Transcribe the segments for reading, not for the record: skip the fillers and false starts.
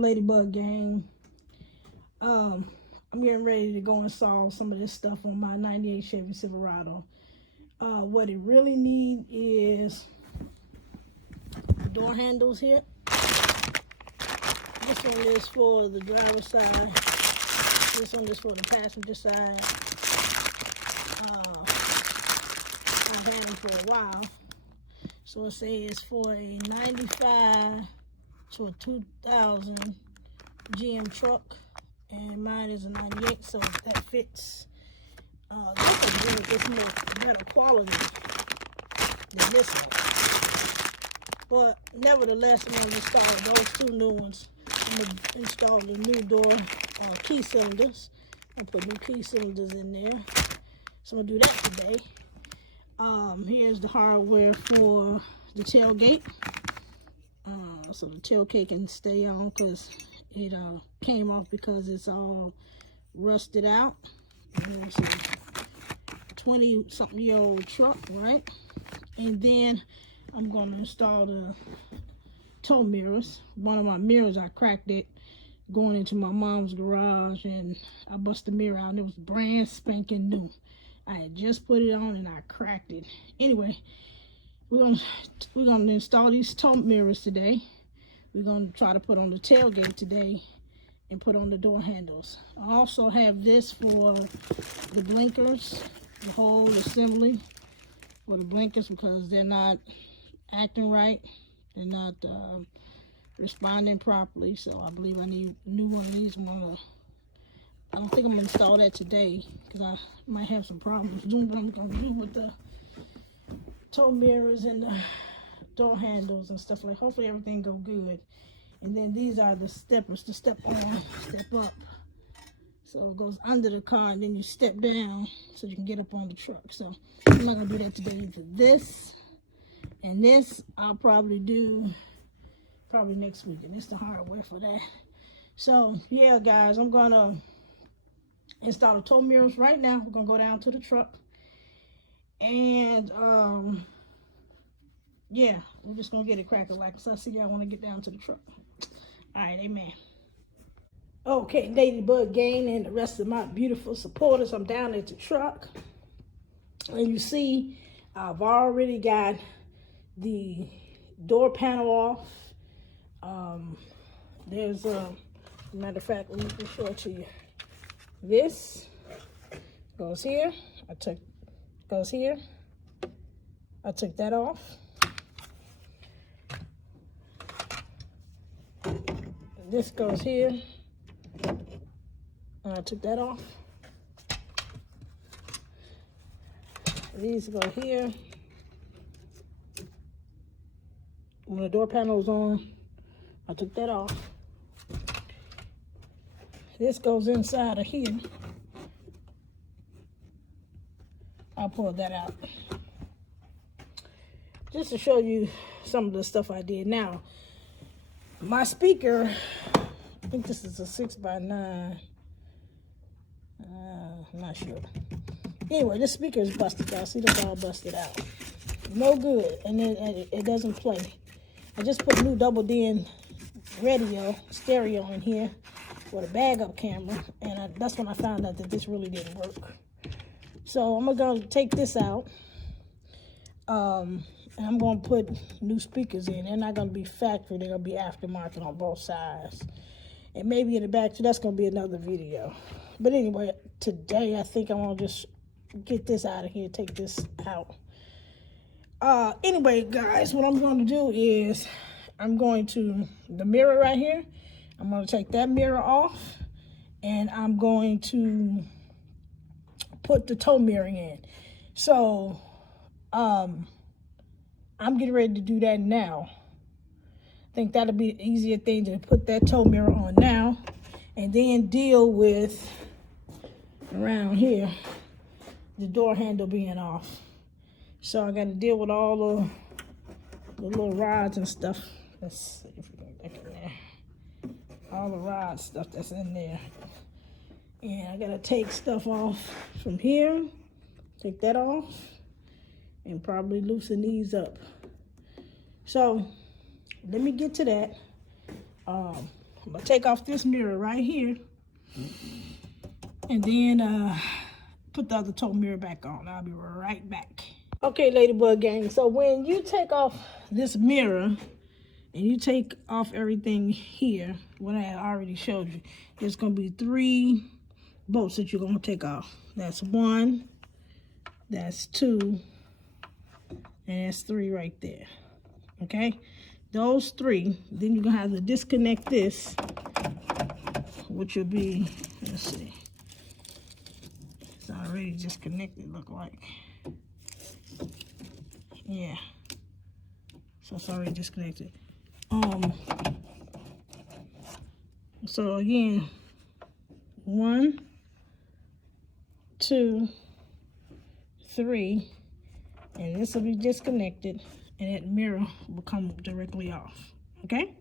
Ladybug Gang? I'm getting ready to go install some of this stuff on my 98 Chevy Silverado. What it really needs is door handles here. This one is for the driver's side. This one is for the passenger side. I've had them for a while. So it says for a 95 to a 2000 GM truck, and mine is a 98, so that fits. This more better quality than this one. But nevertheless, I'm going to install those two new ones. I'm going to install the new door key cylinders. I'm going to put new key cylinders in there. So I'm going to do that today. Here's the hardware for the tailgate. So the tailgate can stay on because it came off because it's all rusted out. It's a 20-something-year-old truck, right? And then I'm going to install the tow mirrors. One of my mirrors, I cracked it going into my mom's garage, and I bust the mirror out, and it was brand spanking new. I had just put it on, and I cracked it. Anyway, we're gonna install these tow mirrors today. We're gonna try to put on the tailgate today and put on the door handles. I also have this for the blinkers, the whole assembly for the blinkers, because they're not acting right. They're not responding properly. So I believe I need a new one of these. I don't think I'm gonna install that today because I might have some problems doing what I'm gonna do with the tow mirrors and the door handles and stuff like. Hopefully everything go good. And then these are the steppers to step on, step up. So it goes under the car, and then you step down so you can get up on the truck. So I'm not gonna do that today. Either this and this I'll probably do next week, and it's the hardware for that. So yeah, guys, I'm gonna install the tow mirrors right now. We're gonna go down to the truck, and yeah, we're just gonna get it cracking. Like, so I see y'all want to get down to the truck. All right, amen. Okay, Ladybug Gang and the rest of my beautiful supporters, I'm down at the truck, and you see I've already got the door panel off. There's matter of fact, let me just show it to you. This goes here. Goes here. I took that off. This goes here. I took that off. These go here. When the door panel's on, I took that off. This goes inside of here. I'll pull that out. Just to show you some of the stuff I did. Now, my speaker, I think this is a 6x9. I'm not sure. Anyway, this speaker is busted out. See, that's all busted out. No good, and then it doesn't play. I just put new double DIN radio, stereo in here with a bag-up camera, and that's when I found out that this really didn't work. So I'm gonna take this out, and I'm gonna put new speakers in. They're not gonna be factory; they're gonna be aftermarket on both sides, and maybe in the back too. That's gonna be another video. But anyway, today I think I'm gonna just get this out of here, take this out. Anyway, guys, what I'm going to do is the mirror right here, I'm going to take that mirror off, and I'm going to put the tow mirror in. So, I'm getting ready to do that now. I think that'll be an easier thing to put that tow mirror on now, and then deal with around here, the door handle being off. So I got to deal with all the little rods and stuff. Let's see if we can get in there. All the rod stuff that's in there. And I got to take stuff off from here. Take that off. And probably loosen these up. So let me get to that. I'm gonna take off this mirror right here, and then put the other tow mirror back on. I'll be right back. Okay, Ladybug gang, so when you take off this mirror and you take off everything here, what I already showed you, there's gonna be 3 bolts that you're gonna take off. That's 1, that's 2, and that's 3 right there. Okay, those 3, then you're gonna have to disconnect this, which will be, let's see, it's already disconnected, look like. Yeah, so it's already disconnected. So again, 1, 2, 3, and this will be disconnected, and that mirror will come directly off. Okay?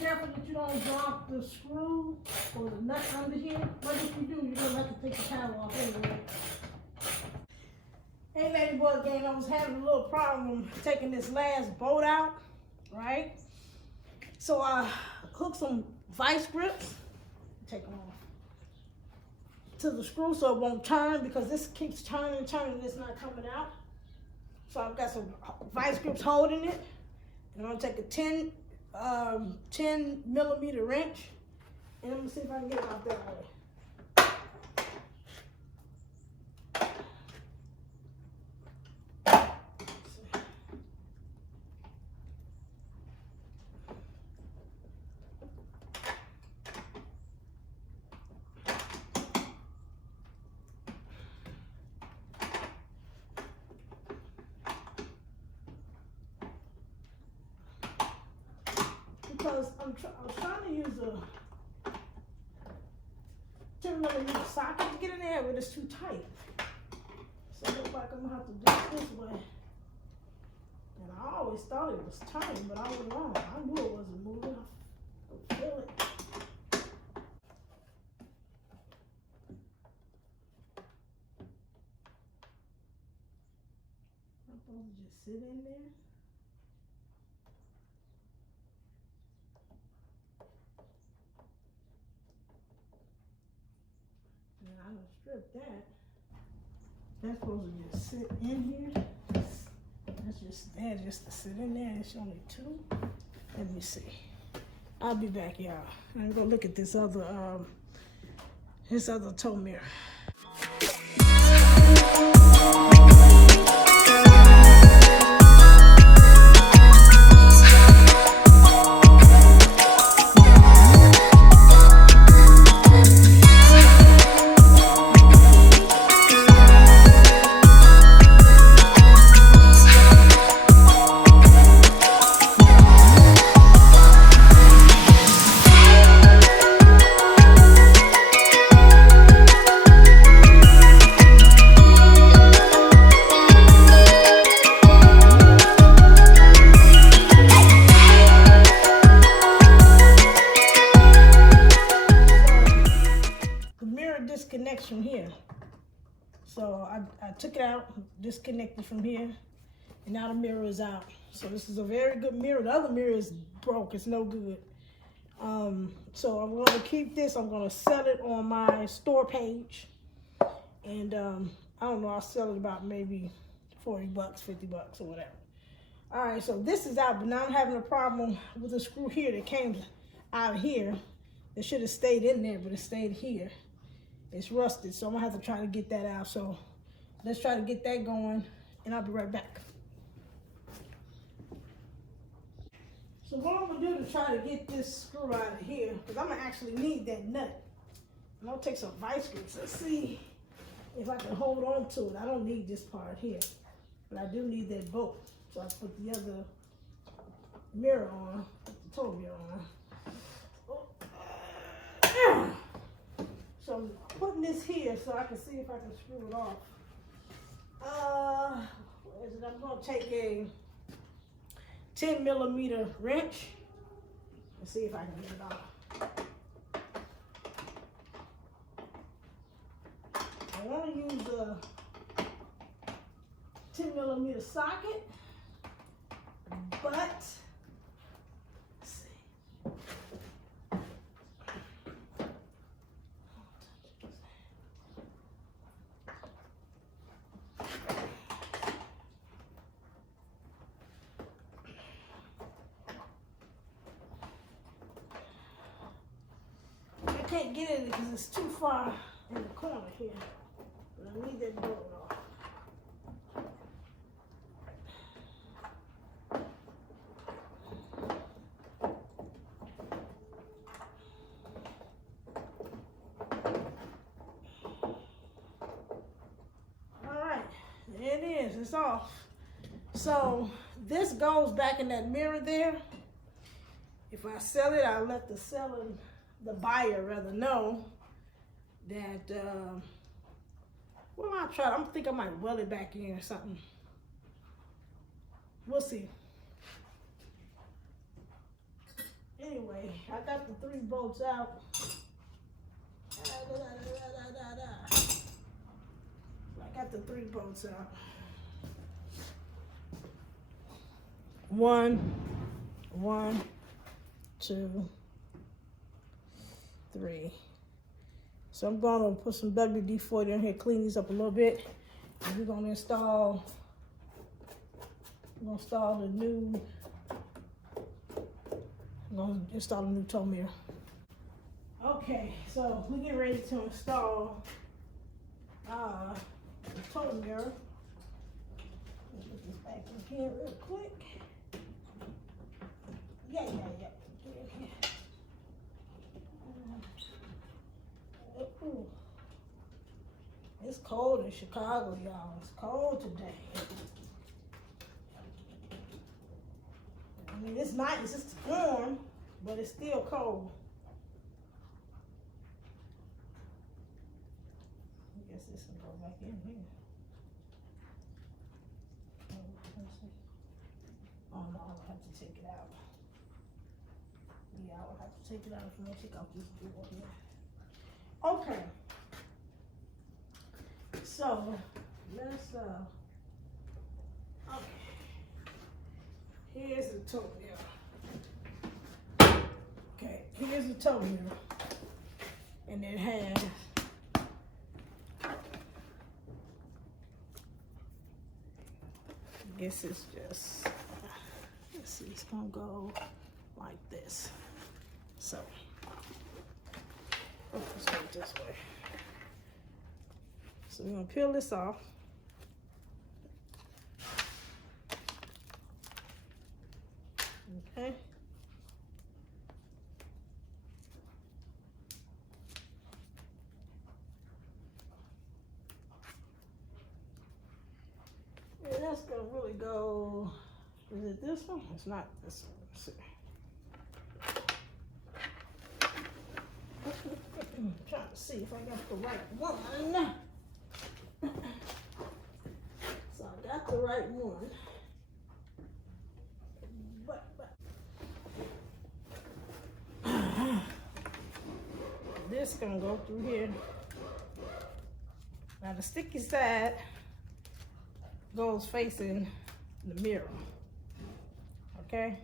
Careful that you don't drop the screw or the nut under here. But if you do, you're gonna have to take the paddle off anyway. Hey, Ladybug gang, I was having a little problem taking this last bolt out, right? So I hooked some vice grips, take them off, to the screw so it won't turn, because this keeps turning and turning and it's not coming out. So I've got some vice grips holding it, and I'm gonna take a 10 millimeter wrench, and I'm gonna see if I can get it out that way. Because I was trying to use a 10 millimeter socket to get in there, but it's too tight. So it looks like I'm gonna have to do it this way. And I always thought it was tight, but I was wrong. I knew it wasn't moving. I could feel it. I'm supposed to just sit in there. And I don't strip that. That's supposed to just sit in here. That's just there, just to sit in there. It's only 2. Let me see. I'll be back, y'all. I'm gonna look at this other tow mirror. Disconnects from here. So I took it out, disconnected from here, and now the mirror is out. So this is a very good mirror. The other mirror is broke, it's no good. So I'm gonna keep this, I'm gonna sell it on my store page. And I don't know, I'll sell it about maybe 40 bucks, 50 bucks or whatever. All right, so this is out, but now I'm having a problem with the screw here that came out here. It should have stayed in there, but it stayed here. It's rusted, so I'm gonna have to try to get that out. So let's try to get that going, and I'll be right back. So what I'm gonna do to try to get this screw out of here, because I'm gonna actually need that nut. I'm gonna take some vice grips. Let's see if I can hold on to it. I don't need this part here, but I do need that bolt. So I put the other mirror on, put the tow mirror on. So I'm putting this here so I can see if I can screw it off. Where is it? I'm gonna take a 10mm wrench and see if I can get it off. I want to use a 10mm socket, but let's see. I can't get it because it's too far in the corner here. But I need that bolt off. It is, it's off. So this goes back in that mirror there. If I sell it, I'll let the buyer rather know that, well, I'll try. I think I might weld it back in or something. We'll see. Anyway, I got the 3 bolts out. I got the 3 bolts out. 1, 2, 3. So I'm gonna put some WD-40 in here, clean these up a little bit, and we're gonna install the new. I'm gonna install a new tow mirror. Okay, so we get ready to install the tow mirror. Let's put this back in here real quick. Yeah. Get in here. Ooh. It's cold in Chicago, y'all. It's cold today. I mean, it's nice. It's warm, but it's still cold. I guess this can go back in here. Oh no, I'll have to take it out. Yeah, I'll have to take it out if I take out this board here. Okay. So let's okay. Here's the tow mirror. Okay, here's the tow mirror. And it has I guess it's just, let's see, it's gonna go like this. So let's go this way. So we're gonna peel this off. Okay. And that's gonna really go, is it this one? It's not this one. Let's see. I'm trying to see if I got the right one. So I got the right one. But this gonna go through here. Now the sticky side goes facing the mirror. Okay?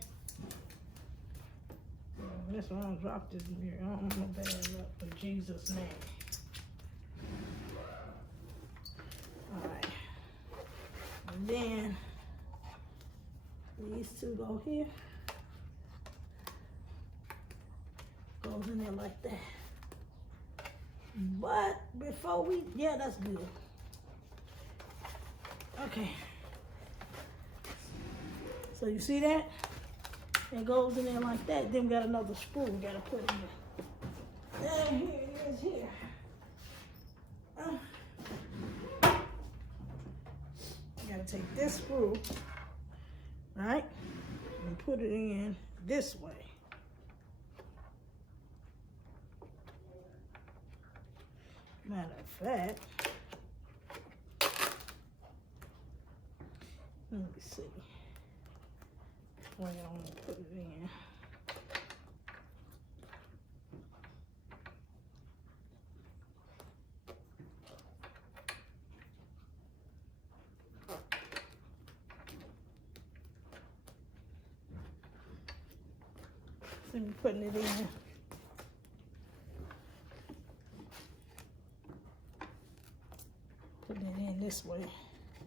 This one, I'll drop this mirror. I don't want no bad luck in Jesus' name. Alright. And then these two go here. Goes in there like that. But before we, yeah, that's good. Okay. So you see that? It goes in there like that. Then we got another screw we gotta put in there. And here it is here. Gotta take this screw, right, and put it in this way. Matter of fact, let me see where I want to put it in. Let me putting it in. Putting it in this way,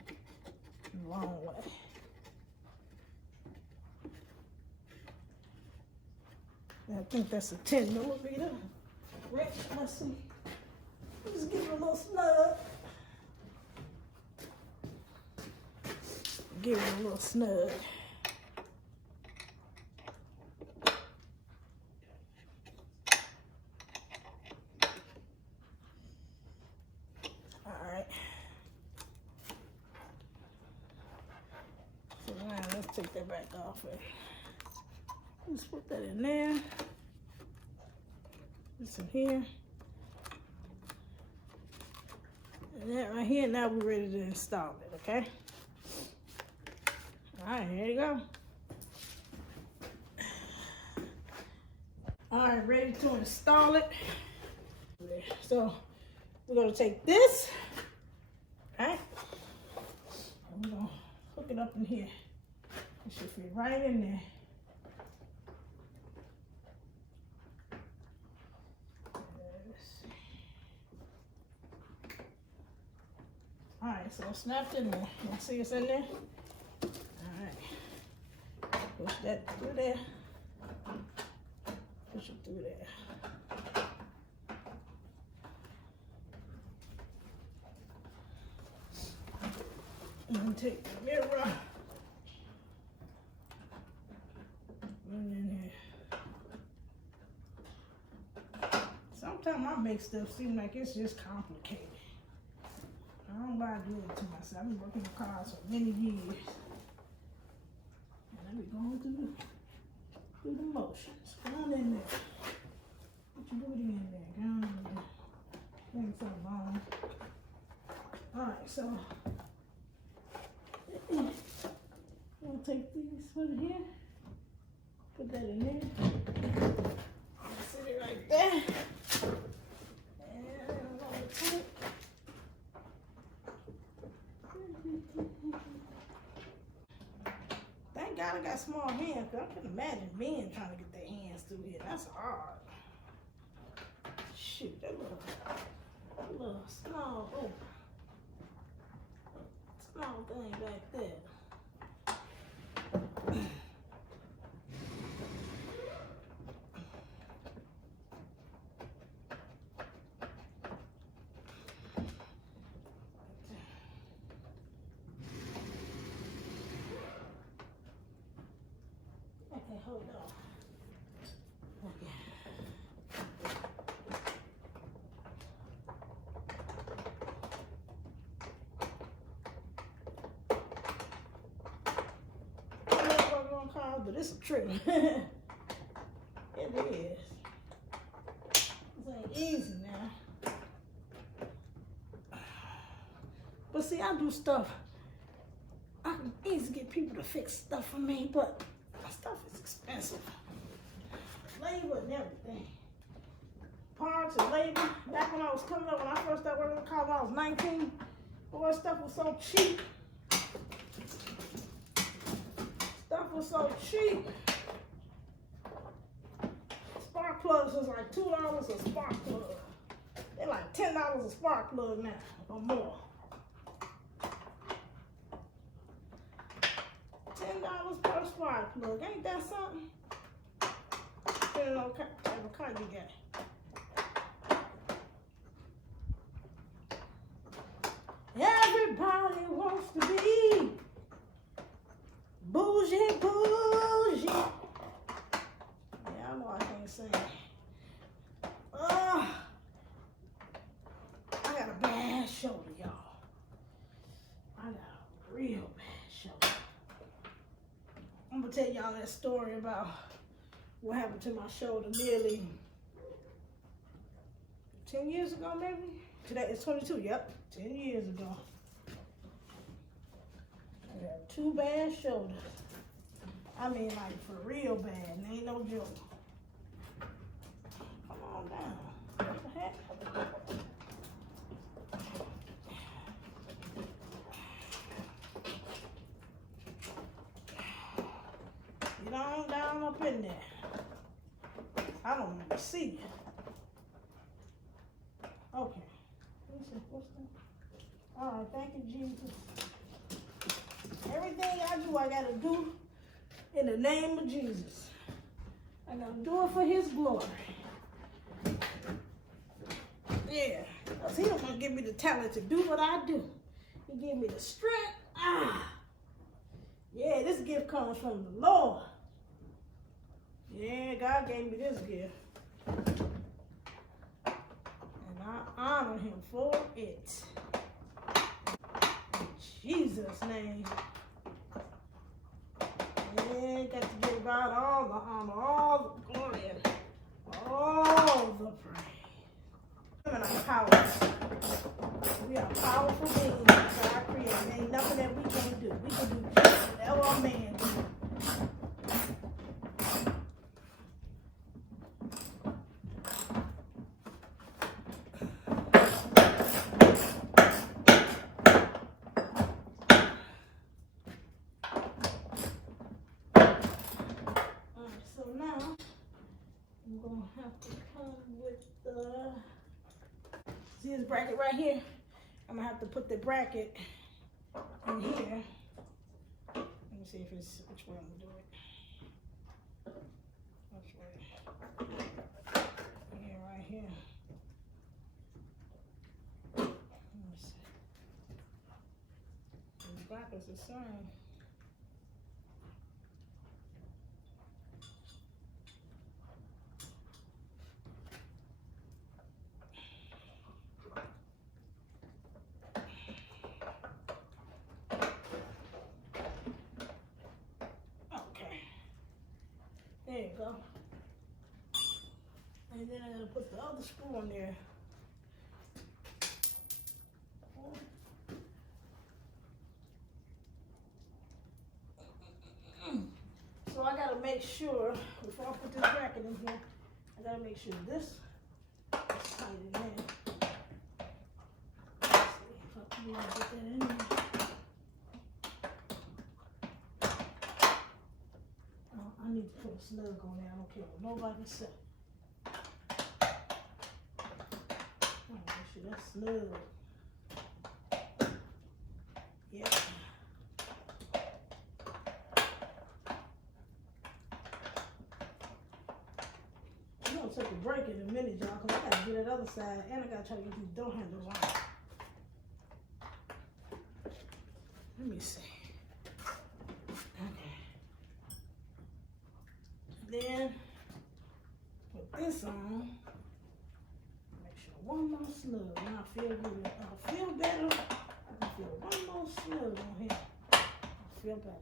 the wrong way. I think that's a 10mm. Right, let's see. Just give it a little snug. Give it a little snug. Take that back off. Let's put that in there. This in here. And that right here, now we're ready to install it, okay? All right, here you go. All right, ready to install it. So we're gonna take this, all right? And we're gonna hook it up in here. It should fit right in there. All right, so it's snapped in there. You see it's in there? All right. Push that through there. Push it through there. And then take the mirror. In here. Sometimes I make stuff seem like it's just complicated. I don't buy good to myself. I've been working on cars for many years. And I be going through the motions. Go on in there. Put your booty in there. Go on in there. Things so long. Alright, so we'll take these over here. Put that in there. Sit it right there. And I'm going to take. Thank God I got small hands, because I couldn't imagine men trying to get their hands through here. That's hard. Shoot, that little small, small thing back there. Hold on. Okay. I don't know what I'm gonna call it, but it's a trip. It is. This ain't easy now. But see, I do stuff. I can easily get people to fix stuff for me, but stuff is expensive. Labor and everything. Parts and labor. Back when I was coming up, when I first started working in college, when I was 19, boy, stuff was so cheap. Stuff was so cheap. Spark plugs was like $2 a spark plug. They're like $10 a spark plug now, or more. $10 per spark plug. Ain't that something? Depending on what type of car you got. to be. Bougie, bougie. Yeah, I know I can't sing. I got a bad shoulder, y'all. I got a real bad shoulder. I'm gonna tell y'all that story about what happened to my shoulder nearly 10 years ago, maybe? Today is 22, yep, 10 years ago. I got 2 bad shoulders. I mean, like, for real bad, and ain't no joke. Come on down. What the heck? Get on down up in there. I don't even see you. Okay. What's that? All right, thank you, Jesus. Everything I do, I gotta do in the name of Jesus. I gotta do it for his glory. Yeah, because he don't want to give me the talent to do what I do. He gave me the strength. Yeah, this gift comes from the Lord. Yeah, God gave me this gift. And I honor him for it. In Jesus' name. Yeah, got to give God all the honor, all the glory, and all the praise. Women are powerful. We are powerful beings that God created. There ain't nothing that we can't do. We can do just whatever a man do. So now I'm gonna have to come with the, see this bracket right here? I'm gonna have to put the bracket in here. Let me see if it's, which way I'm gonna do it. Which way? Yeah, right here. Let me see. These brackets are the same. There you go. And then I'm going to put the other screw in there. So I got to make sure, before I put this bracket in here, I got to make sure this is tight in there. Let's see if I can get that in there. I need to put a snug on there. I don't care what nobody says. Make sure that's snug. Yeah. I'm gonna take a break in a minute, y'all, because I gotta get that other side and I gotta try to get these door handles on. Let me see. Then put this on. Make sure one more snug. Now I feel good. I feel better. I can feel one more snug on here. I feel better.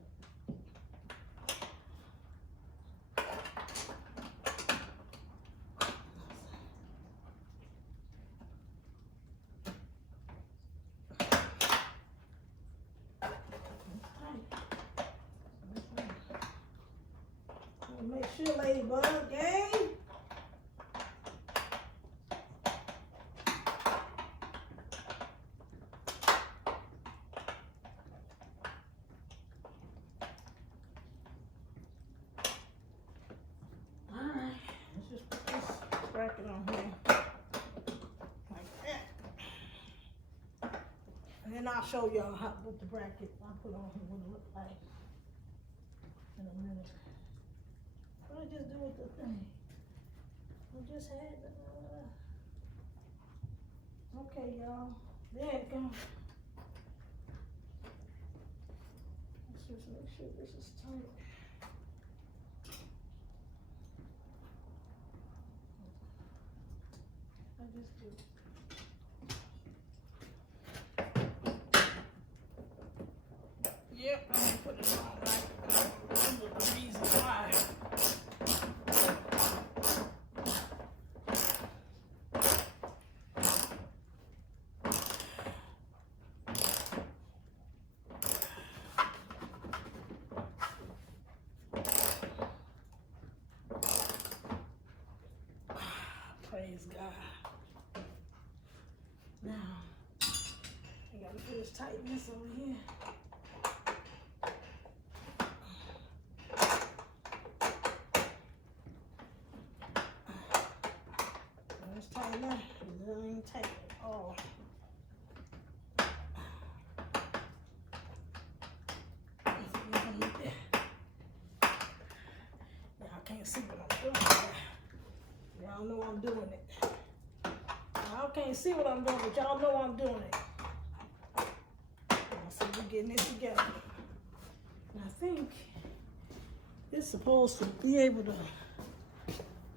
Make sure, Ladybug, gang. Alright, let's just put this bracket on here. Like that. And then I'll show y'all how to put the bracket I put on here, what it looks like in a minute. What did I just do with the thing? I just had the, okay, y'all. There it goes. sure this is tight. I just do. Yep, I'm gonna put it on right. This is the reason why. Praise God. Now, I gotta put this tightness over here. Let's tighten up. It ain't tight at all. Y'all can't see what I'm doing. Y'all know I'm doing it. Y'all can't see what I'm doing, but y'all know I'm doing it. So we're getting it together. And I think it's supposed to be able to,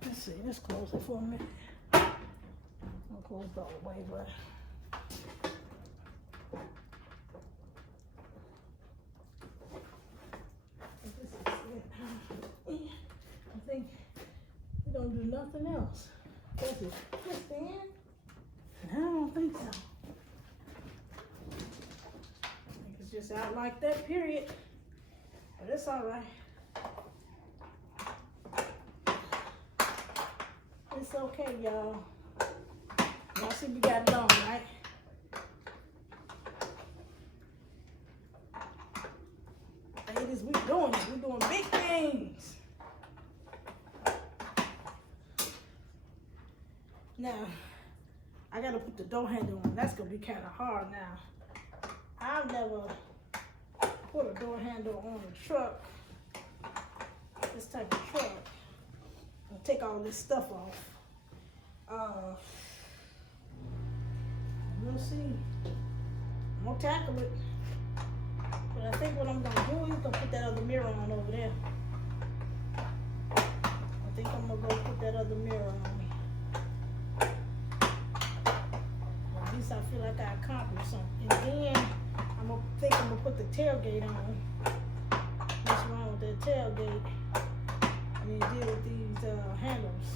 let's see, let's close it for a minute. I'll close it all the way, but this is it. I think we don't do nothing else. Does it twist in? I don't think so. I think it's just out like that, period. But it's all right. It's okay, y'all. Y'all see we got it on, right? Ladies, we doing it. We're doing big things. Now, I gotta put the door handle on. That's gonna be kind of hard now. I've never put a door handle on a truck, this type of truck. I'll take all this stuff off. We'll see. I'm gonna tackle it. But I think what I'm gonna do is gonna put that other mirror on over there. I think I'm gonna go put that other mirror on. At least I feel like I accomplished something. And then I'm gonna put the tailgate on. What's wrong with that tailgate? And then deal with these handles.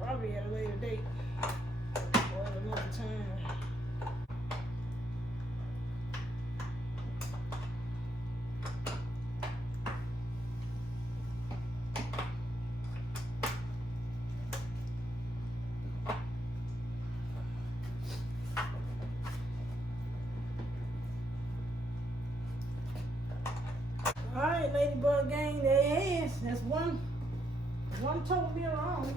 Probably at a later date or at another time. All right, Ladybug gang, there it is. That's one total mirror on.